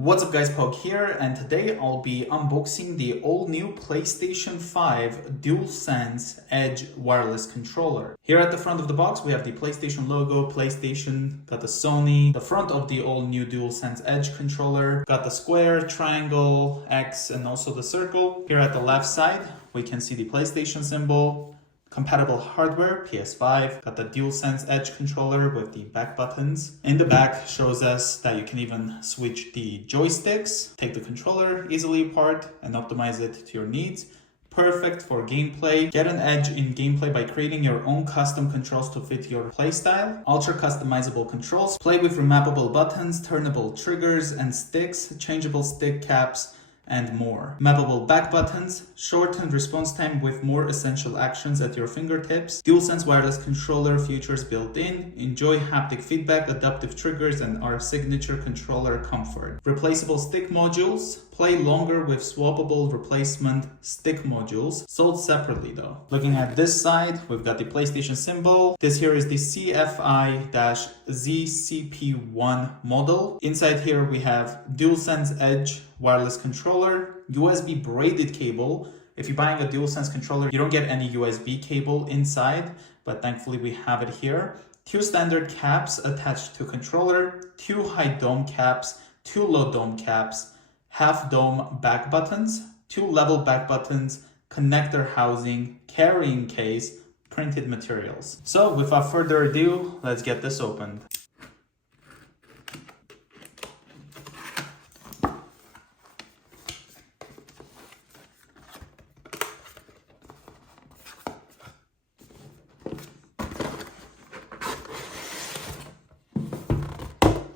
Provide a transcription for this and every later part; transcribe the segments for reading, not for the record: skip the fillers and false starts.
What's up guys, Pog here, and today I'll be unboxing the all-new PlayStation 5 DualSense Edge wireless controller. Here at the front of the box we have the PlayStation logo, PlayStation, got the Sony, the front of the all-new DualSense Edge controller, got the square, triangle, X, and also the circle. Here at the left side we can see the PlayStation symbol, compatible hardware, PS5, got the DualSense Edge controller with the back buttons. In the back shows us that you can even switch the joysticks, take the controller easily apart and optimize it to your needs. Perfect for gameplay. Get an edge in gameplay by creating your own custom controls to fit your playstyle. Ultra customizable controls. Play with remappable buttons, turnable triggers and sticks, changeable stick caps, and more. Mappable back buttons, shortened response time with more essential actions at your fingertips. DualSense wireless controller features built in. Enjoy haptic feedback, adaptive triggers, and our signature controller comfort. Replaceable stick modules. Play longer with swappable replacement stick modules, sold separately though. Looking at this side, we've got the PlayStation symbol. This here is the CFI-ZCP1 model. Inside here we have DualSense Edge wireless controller, USB braided cable. If you're buying a DualSense controller, you don't get any USB cable inside, but thankfully we have it here. 2 standard caps attached to controller, 2 high dome caps, 2 low dome caps, half dome back buttons, 2 level back buttons, connector housing, carrying case, printed materials. So without further ado, let's get this opened.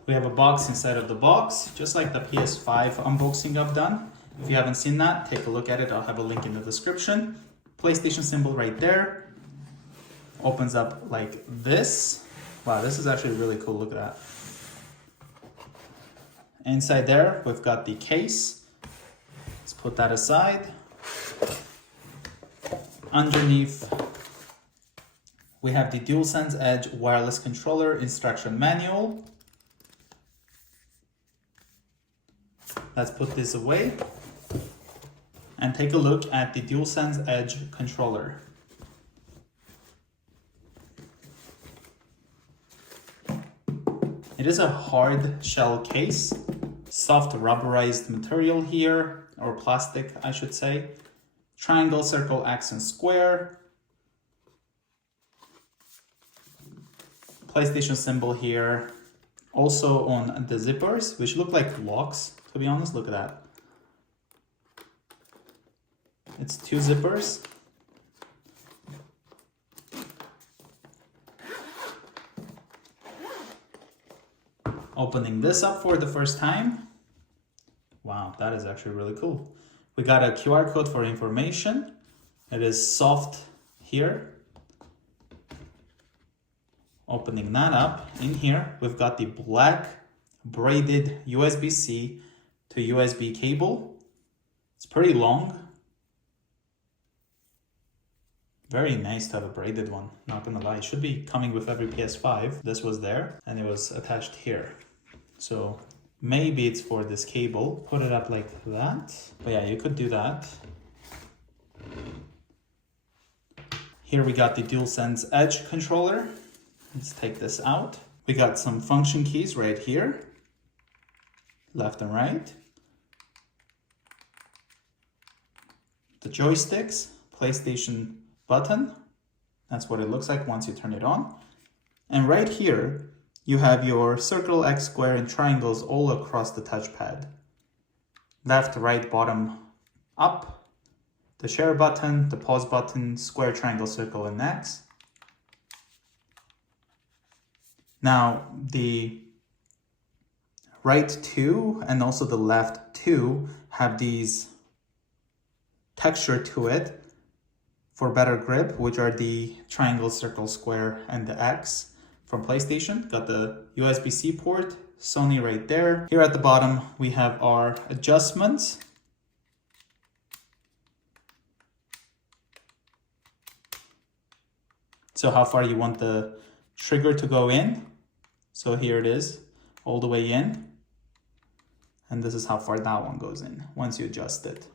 We have a box inside of the box, just like the PS5 unboxing I've done. If you haven't seen that, take a look at it. I'll have a link in the description. PlayStation symbol right there. Opens up like this. Wow, this is actually really cool. Look at that. Inside there, we've got the case. Let's put that aside. Underneath, we have the DualSense Edge wireless controller instruction manual. Let's put this away and take a look at the DualSense Edge controller. It is a hard shell case, soft rubberized material here, or plastic I should say. Triangle, circle, X, and square. PlayStation symbol here. Also on the zippers, which look like locks. To be honest, look at that. It's 2 zippers. Opening this up for the first time. Wow, that is actually really cool. We got a QR code for information. It is soft here. Opening that up, in here we've got the black braided USB-C to USB cable. It's pretty long. Very nice to have a braided one, not gonna lie. It should be coming with every PS5. This was there and it was attached here. So maybe it's for this cable. Put it up like that. But yeah, you could do that. Here we got the DualSense Edge controller. Let's take this out. We got some function keys right here, left and right. The joysticks, PlayStation button. That's what it looks like once you turn it on. And right here, you have your circle, X, square, and triangles all across the touchpad. Left, right, bottom, up. The share button, the pause button, square, triangle, circle, and X. Now, the right 2 and also the left 2 have these texture to it for better grip, which are the triangle, circle, square, and the X from PlayStation. Got the USB-C port, Sony right there. Here at the bottom, we have our adjustments. So how far you want the trigger to go in. So here it is, all the way in. And this is how far that one goes in once you adjust it.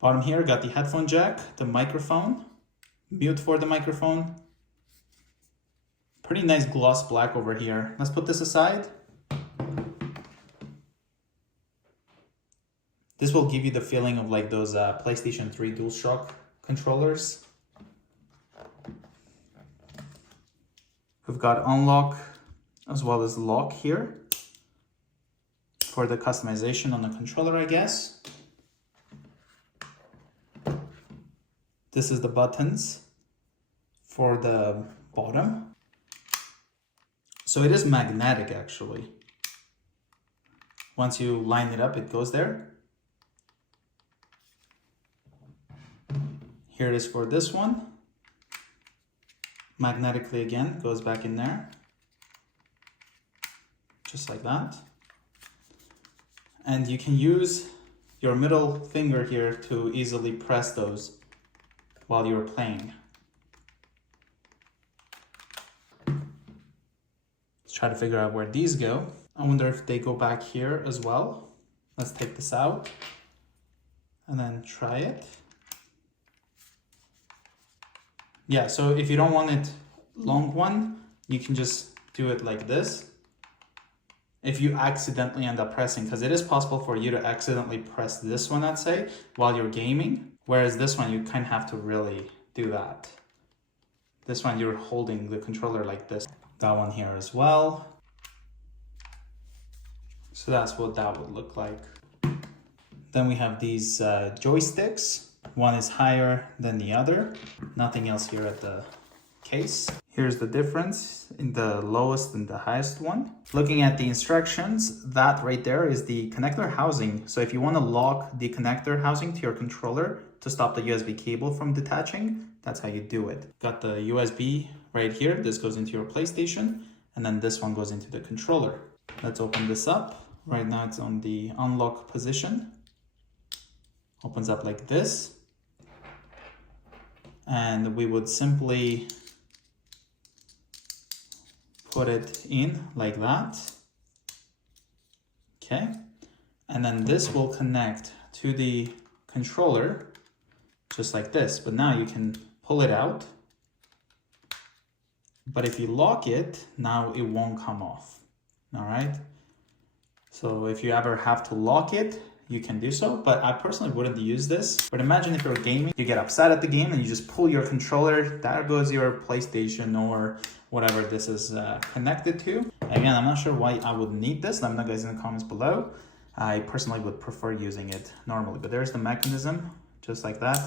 Bottom here, got the headphone jack, the microphone, mute for the microphone. Pretty nice gloss black over here. Let's put this aside. This will give you the feeling of like those PlayStation 3 DualShock controllers. We've got unlock as well as lock here for the customization on the controller, I guess. This is the buttons for the bottom. So it is magnetic actually. Once you line it up, it goes there. Here it is for this one. Magnetically again, goes back in there. Just like that. And you can use your middle finger here to easily press those while you're playing. Let's try to figure out where these go. I wonder if they go back here as well. Let's take this out and then try it. Yeah, so if you don't want it long one, you can just do it like this. If you accidentally end up pressing, because it is possible for you to accidentally press this one, I'd say, while you're gaming. Whereas this one, you kind of have to really do that. This one, you're holding the controller like this. That one here as well. So that's what that would look like. Then we have these joysticks. One is higher than the other. Nothing else here at the case. Here's the difference in the lowest and the highest one. Looking at the instructions, that right there is the connector housing. So if you want to lock the connector housing to your controller to stop the USB cable from detaching, that's how you do it. Got the USB right here. This goes into your PlayStation, and then this one goes into the controller. Let's open this up. Right now it's on the unlock position. Opens up like this. And we would simply put it in like that. Okay. And then this will connect to the controller just like this. But now you can pull it out. But if you lock it, now it won't come off. All right. So if you ever have to lock it, you can do so, but I personally wouldn't use this. But imagine if you're gaming, you get upset at the game and you just pull your controller, there goes your PlayStation or whatever this is connected to. Again, I'm not sure why I would need this. Let me know guys in the comments below. I personally would prefer using it normally, but there's the mechanism, just like that,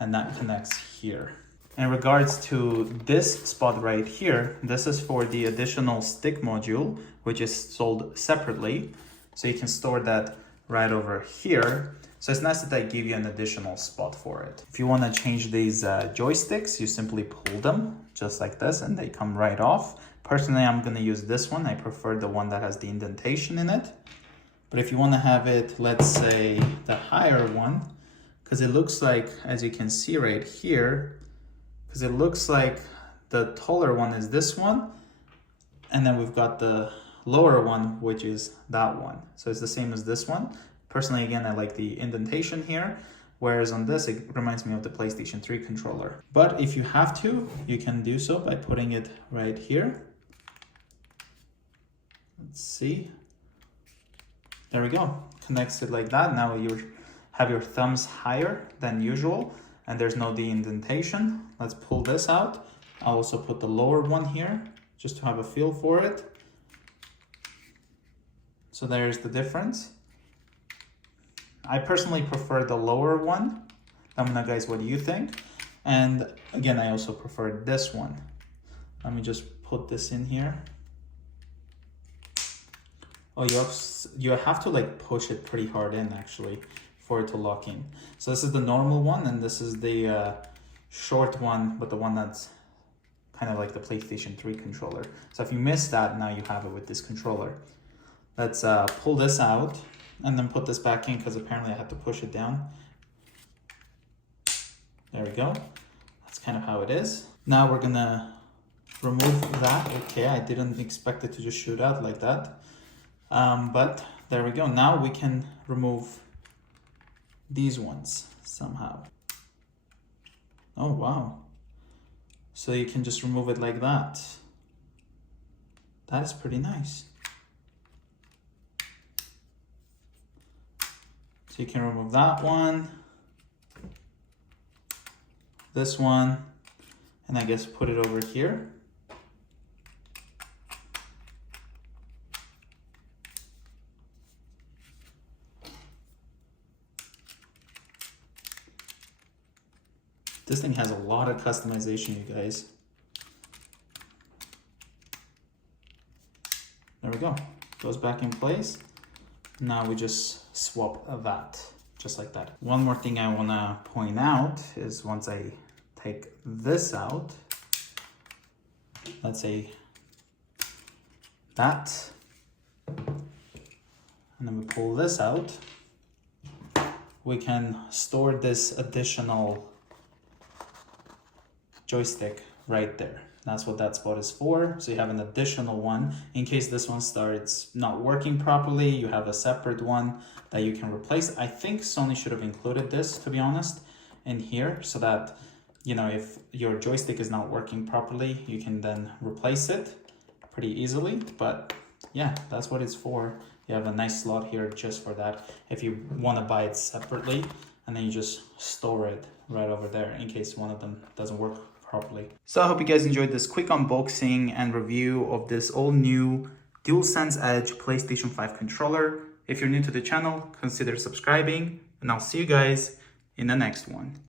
and that connects here. In regards to this spot right here, this is for the additional stick module, which is sold separately. So you can store that right over here. So it's nice that they give you an additional spot for it. If you want to change these joysticks, you simply pull them just like this and they come right off. Personally, I'm going to use this one. I prefer the one that has the indentation in it. But if you want to have it, let's say the higher one, because it looks like, as you can see right here, because it looks like the taller one is this one. And then we've got the lower one, which is that one. So it's the same as this one. Personally, again, I like the indentation here, whereas on this, it reminds me of the PlayStation 3 controller. But if you have to, you can do so by putting it right here. Let's see. There we go. Connects it like that. Now you have your thumbs higher than usual, and there's no de-indentation. Let's pull this out. I'll also put the lower one here, just to have a feel for it. So there's the difference. I personally prefer the lower one. Let me know guys, what do you think? And again, I also prefer this one. Let me just put this in here. Oh, you have to like push it pretty hard in actually for it to lock in. So this is the normal one, and this is the short one, but the one that's kind of like the PlayStation 3 controller. So if you missed that, now you have it with this controller. Let's pull this out and then put this back in, because apparently I have to push it down. There we go. That's kind of how it is. Now we're gonna remove that. Okay, I didn't expect it to just shoot out like that. But there we go. Now we can remove these ones somehow. Oh, wow. So you can just remove it like that. That is pretty nice. So you can remove that one, this one, and I guess put it over here. This thing has a lot of customization, you guys. There we go. Goes back in place. Now we just swap that, just like that. One more thing I wanna point out is once I take this out, let's say that, and then we pull this out, we can store this additional joystick right there. That's what that spot is for. So you have an additional one in case this one starts not working properly. You have a separate one that you can replace. I think Sony should have included this, to be honest, in here so that, you know, if your joystick is not working properly, you can then replace it pretty easily. But yeah, that's what it's for. You have a nice slot here just for that. If you want to buy it separately, and then you just store it right over there in case one of them doesn't work properly. So I hope you guys enjoyed this quick unboxing and review of this all new DualSense Edge PlayStation 5 controller. If you're new to the channel, consider subscribing, and I'll see you guys in the next one.